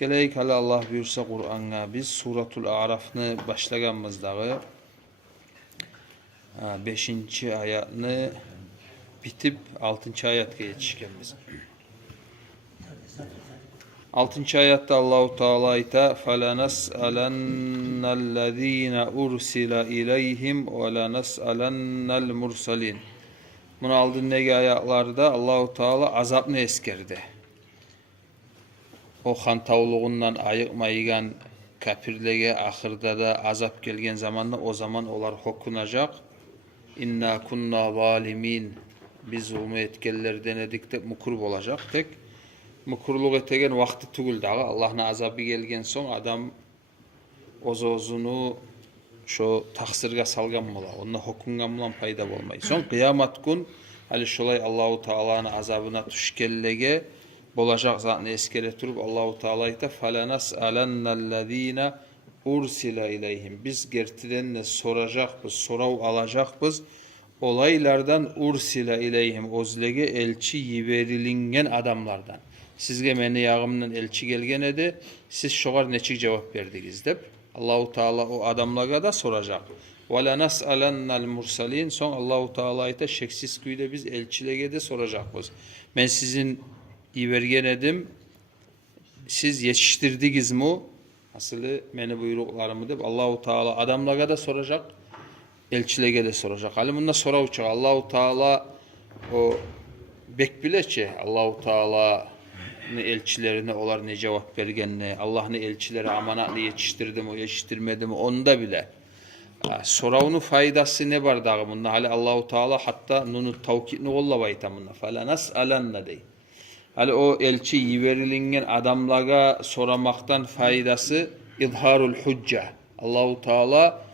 Geleyik hala Allah buyursa Kur'an'a biz Suratul A'raf'ını başlaganmızdağı 5. ayatını bitip 6. ayatga yetişkenmiz. 6. ayatta Allahu Teala ayta فَلَنَسْأَلَنَّ ursila ilayhim ve lanas'alannal mursalin. Bunu aldığın nege ayaklarda Allahu Teala azapını eskerdi. O hantavluğundan ayıkmayıgan kafirlege ahırda da azap gelgen zamanda o zaman olar hokunacak. İnna kunna zalimin. Biz zulmü etkenler denedik de mukur olacak tek. Mukurluk etegen vakti tugul dağı. Allah'ın azabı gelgen son adam ozunu şu taksirga salgan bola. Onda hokungan bolan payda bolmay. Son kıyamat gün hali şolay Allahu Teala'nın azabına tuşkellege bolacak zatını eskere turup Allahu Teala'yı da فَلَنَسْأَلَنَّ ursila ileyhim. Biz gertidenle soracakbız, sorav alacakbız. Olaylardan ursila ileyhim. Ozlege elçi yiverilingen adamlardan. Sizge meni yağımdan elçi gelgen edi. Siz şoğar neçik cevap verdiğiniz deyip Allahu Teala o adamlara da soracak. وَلَنَسْأَلَنَّ mursalin. Son Allahu Teala'yı da şeksiz küyde biz elçilege de soracakbız. Ben sizin ivergen edim. Siz yetiştirdiniz mi? Asılı meni buyruklarımı deyip Allahu Teala adamlara da soracak. Elçilege de soracak. Halim bunda sorav uçak. Allahu Teala o bekbileçe Allahu Teala'nın elçilerine olar ne cevap vergenine, Allah'ın elçileri amanatlı yetiştirdi mi, yetiştirmedi mi onda bile. Soravunun faydası ne var dağı bunda? Hali Allahu Teala hatta nunu tavkidini kolla baytamında. Falanas alanna dey. Hali o elçi yiverilingen adamlara soramaktan faydası izharul hücce. Allahu Teala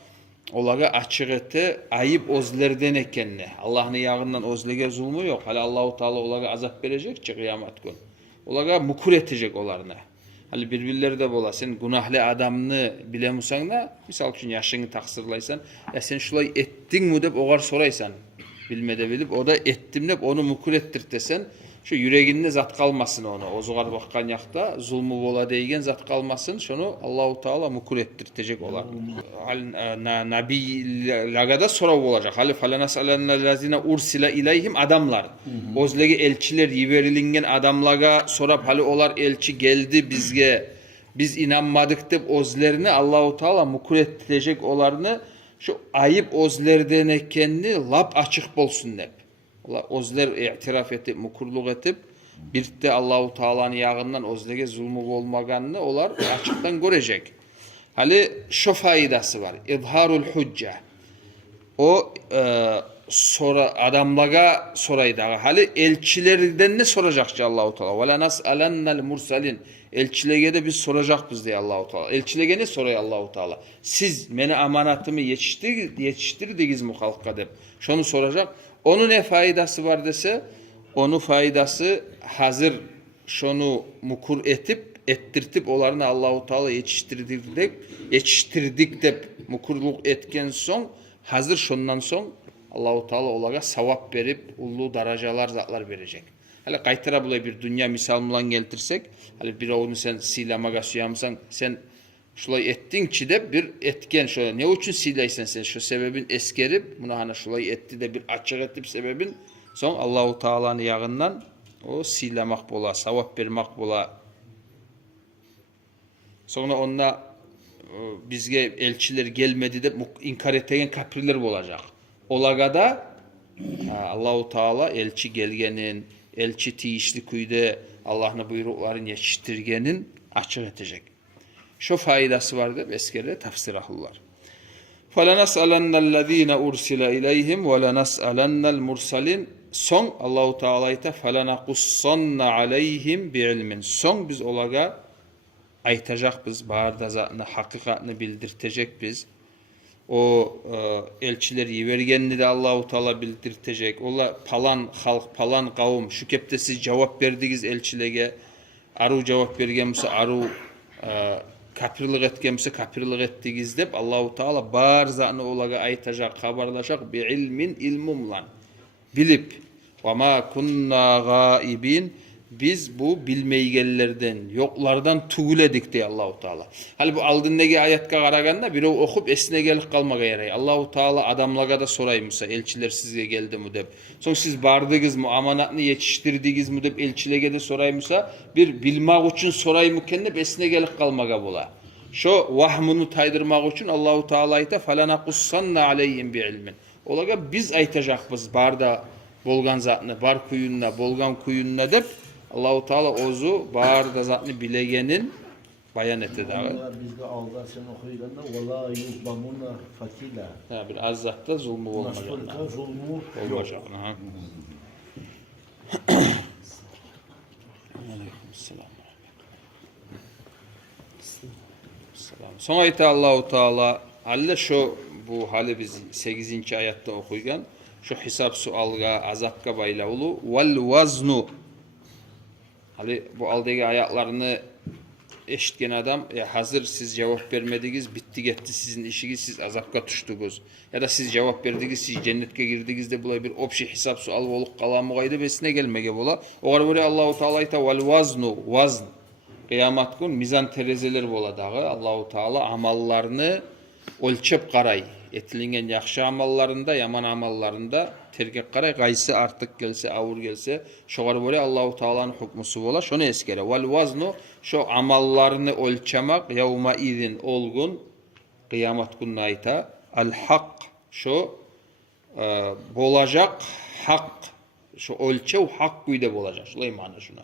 olaga açık ete ayıp ozlerden ekenine. Allah'ın yağından ozlege zulmü yok. Hali Allahu Teala olaga azap verecek ki kıyamet gün. Olaga mukur etecek olarına. Hali birbirleri de bola. Sen günahlı adamını bilemusan da misal için yaşını taksırlaysan ya sen şulay ettin mi deyip oğar soraysan bilmede bilip o da ettim deyip onu mukur ettirtesen şu yüreğinde zat kalmasın onu. O zugar bakkan yakta zulmü bola deygen zat kalmasın. Şunu Allahu Teala mukur ettirtecek olar. Nabi lagada sorav olacak. Hali falanas alennellezine ursila ileyhim adamlar. Ozlege elçiler yiverilingen adamlaga sorap hali olar elçi geldi bizge. Biz inanmadık deyip ozlerini Allahu Teala mukur ettirecek olarını şu ayıp ozlerden ekenni lap açık bolsun deyip. Ozler itiraf etip, mukurluk etip, bir de Allahu Teala'nın yağından ozlege zulmü olmaganını olar açıktan görecek. Hali şu faydası var. İzharul hücce. O adamlara soraydı. Hali elçilerden ne soracakça Allahu Teala? Ve lanas'alennel mursalin. Elçilege de biz soracakız diye Allahu Teala. Elçilege ne soruyor Allahu Teala? Siz meni amanatımı yetiştirdiniz mi halka deyip. Şunu soracak. Onun ne faydası var dese, onun faydası hazır şunu mukur ettirtip olarını Allahu Teala yetiştirdik de mukurluk etken son hazır şundan son Allahu Teala olaga savap verip ulu darajalar zatlar verecek. Hele kaytıra bulay bir dünya misal bulan geltirsek, hele bir onu sen silamaga suyamsan sen şulay ettin ki de bir etken şöyle ne için silaysan sen şu sebebin eskerip buna hani şulay etti de bir açık etip sebebin son Allahu Teala'nın yağından o silamak bola, savap vermek bola. Sonra onunla bizge elçiler gelmedi de inkar ettiğin kapirler olacak. Olagada Allahu Teala elçi gelgenin, elçi tiyişli kuyda Allah'ın buyruklarını yetiştirgenin açık edecek. Şu faydası vardı eskere tafsirahullar. فَلَنَسْأَلَنَّ ursila ileyhim وَلَنَسْأَلَنَّ mursalin. Son Allahu Teala'yı da فَلَنَقُصَّنَّ عَلَيْهِمْ بِعِلْمٍ. Son biz olaga aytacak biz, bağırda zatını, hakikatini bildirtecek biz. O elçileri yivergenini de Allahu Teala bildirtecek. Ola palan halk, palan kavim, şu kepte siz cevap verdiniz elçilege. Aru cevap vergenmişse aru kapirlik etkenmişse kapirlik ettiğiniz deyip Allahu Teala bağır zatını olaga aytacak, haberlaşacak bi ilmin ilmumlan. Bilip ve ma kunna gaibin Biz bu bilmeygellerden, yoklardan tugüledik diye Allahu Teala. Hal bu aldındaki ayetke qaraganda birov okup esine gelip kalmaga yaray. Allahu Teala adamlarga da soraymışsa elçiler sizge geldi mi dep. Son siz bardınız mı, amanatını yetiştirdiniz mi dep elçilege de soraymışsa bir bilmak için soraymışken dep esine gelip kalmaga bola. Şu vahmunu taydırmak için Allahu Teala ayta falanakussanna aleyhim bi ilmin. Olaga biz aytacakbız barda bolgan zatını, bar kuyunna, bolgan kuyunna dep Allahu Teala ozu barda zatını bilegenin bayan etti dağı. Onlar bizde alda sen okuyanda valla yuzlamuna fatila. Ha bir az zatta zulmü olmayacak. Nasılka zulmü yok. Olmayacak. Aleykümselam. Sonra ayta Allahu Teala halle şu bu hali biz 8. ayette okuygan şu hesap sualga azapka baylaulu vel vaznu hali bu aldagi ayaklarını eşitken adam hazır siz cevap vermediniz bitti gitti sizin işiniz siz azapka düştünüz ya da siz cevap verdiniz siz cennetke girdiniz de bulay bir opşi hesap sual olup kalamıgaydı besine gelmege bola o gara böyle Allahu Teala ayta vel vaznu vazn kıyamat gün mizan terezeler bola dağı Allahu Teala amallarını ölçep qaray. Etilingen yaxşı amallarında, yaman amallarında tergek qaray. Qaysı artık gelse, avur gelse, şoğar böyle Allahu Teala'nın hukmusu bola. Şonu eskere. Vel vaznu şu amallarını ölçemek yevma izin olgun kıyamet gününe ayta. Al hak şu bolacak hak şu ölçev hak güyde bolacak. Şulay mana şuna.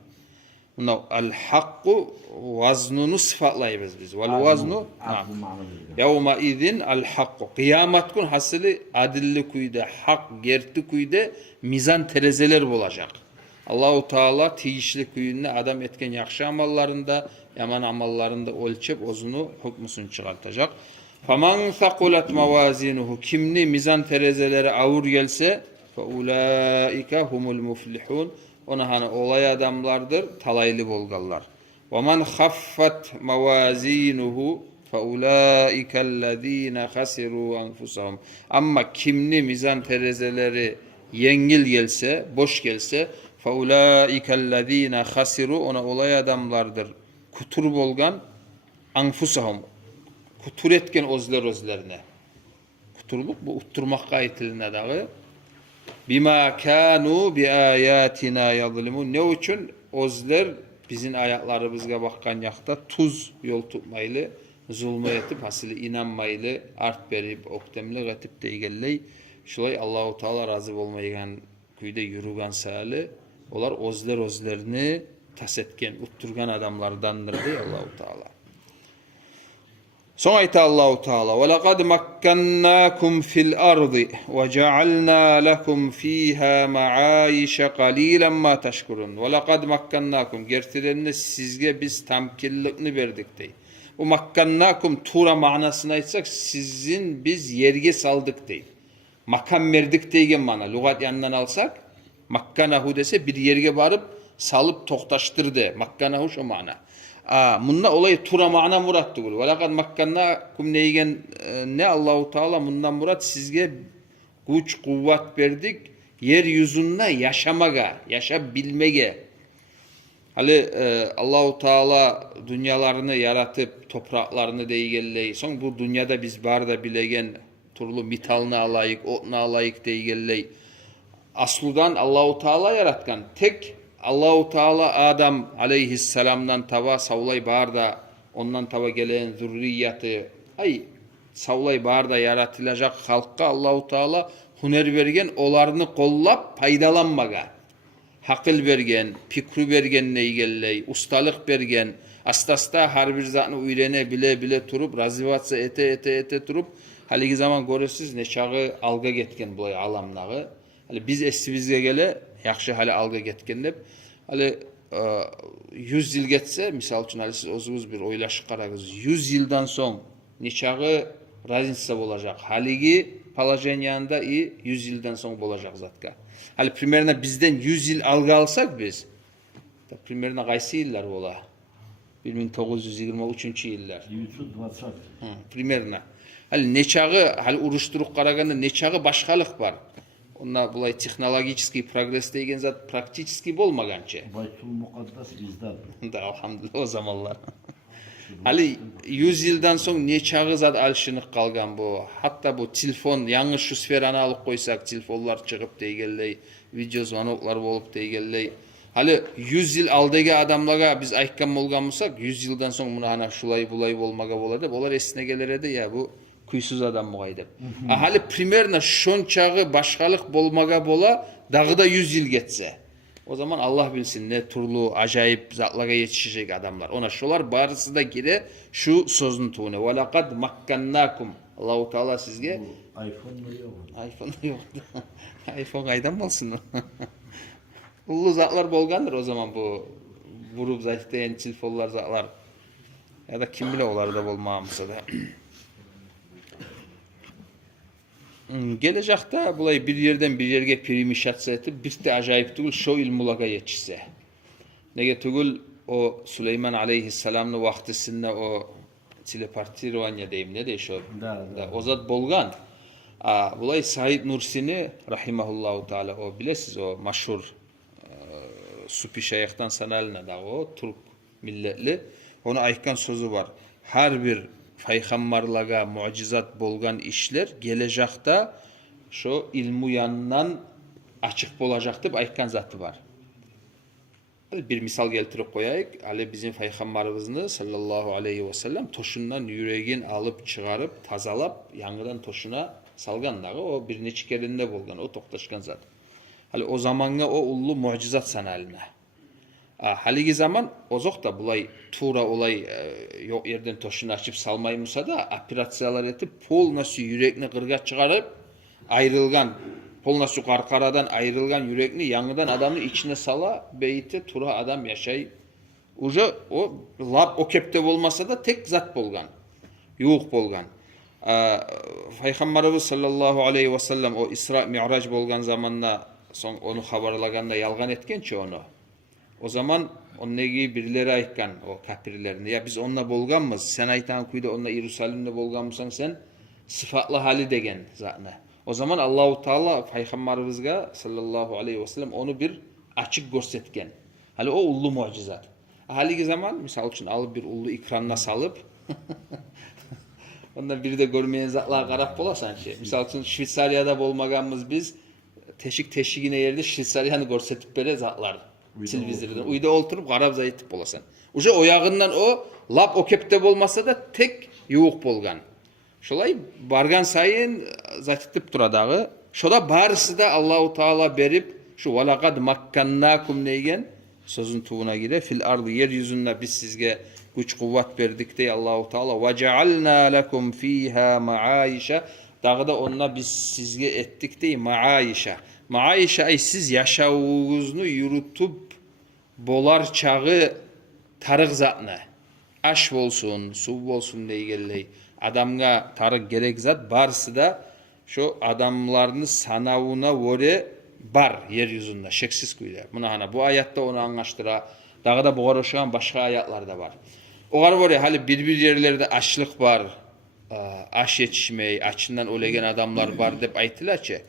Bunda el-hakku vaznunu sıfatlayız biz. Vel vaznu yevma izin el-hakku. Kıyamet gün hasılı adilli kuyda, hak gerti kuyda mizan terezeler olacak. Allahu Teala tiyişli kuyunda adam etken yaxşı amallarında, yaman amallarında ölçep ozunu hukmusunu çıkartacak. Faman thaqulat mawazinuhu kimni mizan terezeleri avur gelse fe ulaika humul muflihun. Ona hani olay adamlardır, talaylı bolgallar. وَمَنْ خَفَّتْ مَوَازِينُهُ فَاُولَٰئِكَ الَّذ۪ينَ خَسِرُوا أَنْفُسَهُمْ Ama kimli mizan terezeleri yengil gelse, boş gelse فَاُولَٰئِكَ الَّذ۪ينَ خَسِرُوا Ona olay adamlardır. Kutur bolgan أَنْفُسَهُمْ Kutur etken özlerine. Kuturluk bu utturmakka aitiline dağı. Bima kanu bi ayatina yazlimun. Ne için özler bizim ayaklarımızga bakkan yakta tuz yol tutmaylı, zulmü etip hasılı inanmaylı, art berip oktemli gatip deygelley. Şulay Allahu Teala razı olmaygan kuyda yürügan sali. Olar özlerini tas etken, utturgan adamlardandır diye Allahu Teala. Sonra ayta Allahu Teala ve laqad makkannakum fil ardı ve cealna lekum fiha maayişe qalilan ma teşkurun. Ve laqad makkannakum gertirenine sizge biz tamkinlikni verdik dey. Bu makkannakum tura manasını aytsak sizin biz yerge saldık dey. Makam verdik deygen mana. Lugat yanından alsak makkanahu dese bir yerge barıp salıp toktaştırdı. Makkanahu şu mana. Bununla olayı tura mana murat değil. Velakad makkannakum neygen ne Allahu Teala bundan murat sizge güç kuvvet verdik yeryüzünde yaşamaga, yaşabilmege. Hali Allahu Teala dünyalarını yaratıp topraklarını deygelley. Son bu dünyada biz barda bilegen turlu metalını alayık, otunu alayık deygelley. Asludan Allahu Teala yaratkan tek Allahu Teala Adam aleyhisselamdan tava savlay barda ondan tava gelen zürriyatı savlay barda yaratılacak halka Allahu Teala huner vergen olarını kollap paydalanmaga. Hakıl bergen, pikru bergen neygelley, ustalık bergen, asta har bir zatını uyrene bile turup razivatsa ete turup haligi zaman görürsüz ne çağı alga getken bulay alamnağı. Hali biz esibizge gele yaxşı hali alga getken dep hali 100 yıl geçse misal için hali siz ozunuz bir oylaşık karagız 100 yıldan son ne çağı razınsa olacak. Haligi palajen yanında 100 yıldan son olacak zatka. Hali primerine bizden 100 yıl alga alsak biz primerine qaysı yıllar ola? 1923 yıllar. Primerine. Hali ne çağı hali uruşturup karaganda ne çağı başkalık var. Ona bulay texnologический прогресс деген zat практически болмаганча. Baytul Mukaddes bizden. Da alhamdulillah o zamanlar. Hali 100 yıldan soň ne çağı zat alışınık kalgan bu. Hatta bu telefon yanlış şu sferani alıp koysak telefonlar çıkıp deygelley, video zvanoklar bolup deygelley. Hali 100 yıl aldagi adamlarga biz aytkan bolgan bolsak 100 yıldan soň muna ana şulay bulay bolmaga bolar dep olar esine geler edi ya bu kuysuz adam mugay dep. Hali примерно şonçağı başkalık bolmaga bola dagı da 100 yıl geçse. O zaman Allah bilsin ne turlu acayip zatlara yetişecek adamlar. Ona şolar barısı da gire şu sözün tuğune. وَلَقَدْ مَكَّنَّاكُمْ Allah-u Teala sizge iPhone'da yok. iPhone yoktu. iPhone aydan olsun. Ullu zatlar bolgandır o zaman bu vurup zayıflayan telefonlar zatlar. Ya da kim bile olar da bolmamsa da. Gelecekte bulay bir yerden bir yerge perimişatsa etip bir de acayip tugul şu ilmulaga yetişse. Nege tugul o Süleyman aleyhisselam'ın vaktisinde o teleportirvanya deyim ne de şu. Da. O zat bolgan. Bulay Said Nursi'ni rahimahullahu teala o bilesiz o maşhur Supi Şeyh'tan sanalına da o Türk milletli. Ona aytkan sözü var. Her bir peygamberlaga mucizat bolgan işler gelecekte şu ilmu yanından açık bolacak dep aytkan zatı var. Bir misal keltirip koyayık. Ali bizim peygamberimizni sallallahu aleyhi ve sellem toşundan yüreğin alıp çıkarıp tazalap yanıdan toşuna salgan dağı o bir neçe kerinde bolgan o toktaşkan zat. Hali o zamanga o ullu mucizat sanalına. Haligi zaman ozok da bulay tura olay yok yerden toşunu açıp salmayımsa da operatsiyalar etip polnası yürekni kırga çıkarıp ayrılgan polnası karkaradan ayrılgan yürekni yanıdan adamı içine sala beyti tura adam yaşay. Uca o lab o kepte olmasa da tek zat bolgan. Yuğuk bolgan. Peygamberimiz sallallahu aleyhi ve sellem o İsra Mi'raj bolgan zamanla son onu haberlaganda yalgan etkençe onu. O zaman onnegi birileri aytkan o kapirlerini ya biz onunla bolganmız. Sen aytan kuyda onunla Yerusalim'de bolganmısan sen sıfatlı hali degen zatına. O zaman Allahu Teala Peygamberimizge sallallahu aleyhi ve sellem onu bir açık görsetken. Hali o ullu mucizat. Haligi zaman misal için alıp bir ullu ekranına salıp ondan biri de görmeyen zatlığa qarap bolasan şey. Misal için Şvitsariyada bolmaganmız biz teşigine yerde Şvitsariyani görsetip bere zatlar. Televizörden uyda oturup qarab zayıtip bolasan. Uje oyağından o lap o kepte bolmasa da tek yuğuk bolgan. Şolay bargan sayın zayıtip turadağı. Şoda barısı da Allahu Teala berip şu walaqad makkannakum neygen sözün tuğuna gire fil ardı yeryüzünde biz sizge güç kuvvet verdik de Allahu Teala ve cealna lekum fiha ma'aişa dağı da onunla biz sizge ettik de ma'aişa. Ma'aişa ay siz yaşavunuzunu yürütüp bolar çağı tarık zatına. Aş bolsun, su bolsun deygelley. Adamga tarık gerek zat barısı da şu adamlarını sanavuna vore bar yeryüzünde şeksiz kuyla. Buna hana bu ayatta onu anlaştıra. Dağı da buğar oşağın başka ayatlar da var. Oğar vore hali bir yerlerde açlık var. Aş yetişmeyi, açından ölegen adamlar var dep aytılar ki.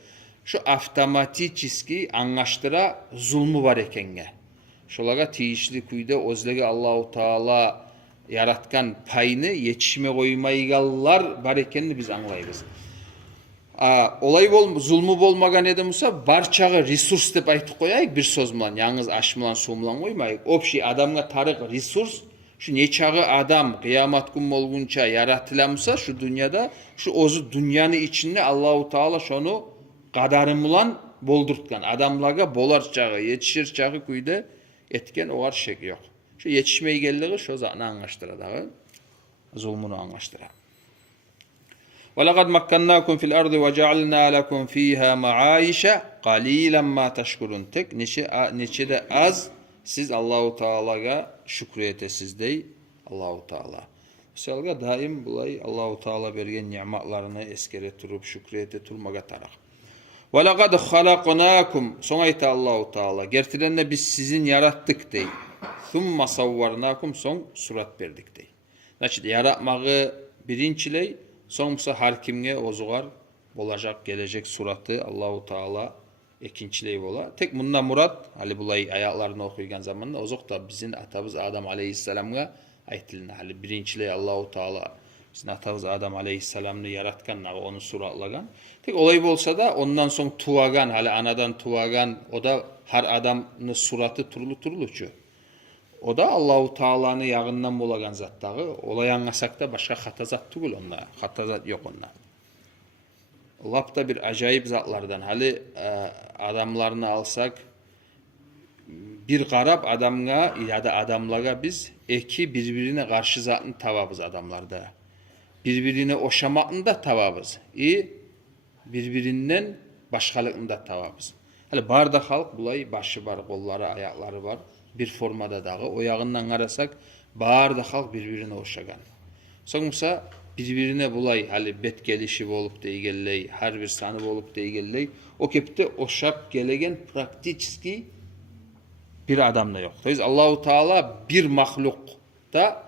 Şu avtomatiski anlaştıra zulmü var ekenge. Şolaga tiyişli kuyda özlege Allahu Teala yaratkan payını yetişme koymaygallar var ekenini biz anlayırız. Olay zulmü bolmagan ede musa barçağı resurs dep aytıp koyayık bir söz bilan yalnız aş bilan su bilan koymayık. Opşi adamga tarık resurs şu neçağı adam kıyamet gün bolgunça yaratılamsa şu dünyada şu ozu dünyanın içinde Allahu Teala şonu qadarım bilan boldurtkan adamlarga bolar çağı yetişir çağı kuyda etken oğar şey yok. Şu yetişmeyi geldiği şu zatını anlaştıra dağı zulmunu anlaştıra. وَلَقَدْ مَكَّنَّاكُمْ فِي الْأَرْضِ وَجَعَلْنَا لَكُمْ ف۪يهَا مَعَايِشَ قَلِيلًا مَا تَشْكُرُونَ Tek neçe de az siz Allahu Teala'ga şükriyetesiz dey Allahu Teala. Selga daim bulay Allahu Teala bergen nimetlerini eskere turup şükriyete turmaga tarak. وَلَقَدْ خَلَقْنَاكُمْ Son ayta Allahu Teala. Gerçekten biz sizin yarattık dey. ثُمَّ صَوَّرْنَاكُمْ Son surat berdik dey. Значит, yaratmağı birinciley, sonsa her kimge ozugar olacak gelecek suratı Allahu Teala ikinçiliği bola. Tek bunda murat, hali bulay ayaklarını okuygan zamanda ozok da bizim atabız Adam aleyhisselam'a aytilini. Hali birinciliği Allahu Teala bizim atabız Adam aleyhisselam'ı yaratkan, onu suratlagan. Tek olay bolsa da ondan son tuvagan, hali anadan tuvagan, o da her adamın suratı turlu-turluçu. O da Allahu Teala'nın yağından bolagan zattağı. Olay anlasak da başka hata zat tugul onda. Hata zat yok onda. Lapta bir acayip zatlardan. Hali adamlarını alsak bir garap adamga ya da adamlaga biz eki birbirine karşı zatını tavabız adamlarda. Birbirine oşamakını da tavabız. Birbirinden başkalıkını da tavabız. Hali barda halk bulay başı var, kolları, ayakları var. Bir formada dağı. O yağından arasak barda halk birbirine oşagan. Sonuçta birbirine bulay hali bet gelişi olup da egelley, her bir sanı olup da egelley. O kepte oşap gelegen praktikski bir adamda yok. Biz Allahu Teala bir mahlukta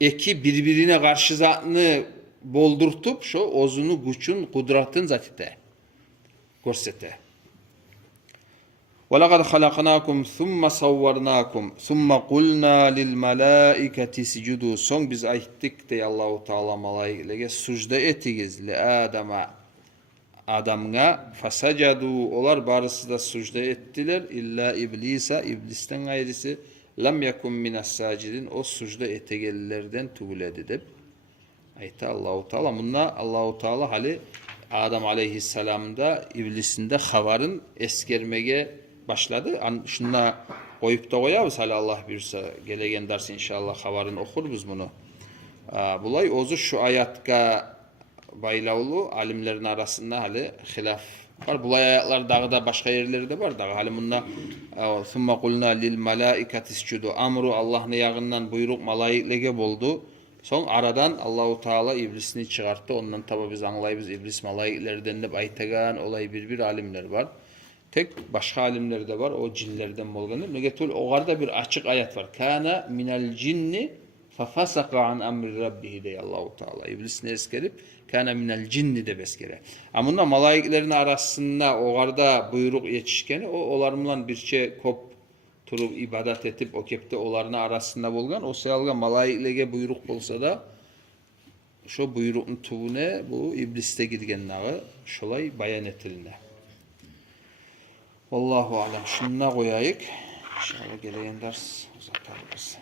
eki birbirine karşı zatını boldurtup şu ozunu güçün kudratın zatite görsete. وَلَقَدْ خَلَقْنَاكُمْ ثُمَّ صَوَّرْنَاكُمْ ثُمَّ قُلْنَا لِلْمَلَائِكَةِ اسْجُدُوا. Son biz ayttık de Allahu Teala malaiklerge sucda etigiz li Adam'a fasacadu, olar barısı da sucda ettiler illa iblisa, iblisten gayrisi lam yakun minas sacidin, o sucda etegellerden tuguledi dep ayta Allahu Teala. Bununla Allahu Teala hali Adam aleyhisselamda iblisinde havarın eskermege başladı. Şunla koyup da koyarız hali Allah bilirse gelegen ders inşallah havarın okuruz bunu. Bulay ozu şu ayatka baylaulu alimlerin arasında hali hilaf var. Bulay ayetler dağda başka yerleri de var. Dağı hali bunda thumma qulna lil malaikati isjudu, amru Allah'ın yağından buyruk malaiklige boldu. Son aradan Allahu Teala iblisini çıkarttı. Ondan tabi biz anlayız iblis malaiklerden de aytagan olay bir alimler var. Tek başka alimler de var. O cinlerden bolganı. Megetul oğarda bir açık ayet var. Kana minel cinni fafasaka an amri rabbihi de Allahu Teala. İblisini eskerip kana minel cinni de beskere. Ama bunda malaiklerin arasında oğarda buyruk yetişkeni o olarımlan birçe kop turup ibadat etip o kepte olarının arasında bolgan. O sayalga malaiklerge buyruk bolsa da şu buyrukun tuvune bu ibliste girgenliği şolay bayan etilinde. Vallahu alem. Şununla koyayık. İnşallah gelen ders uzatarız.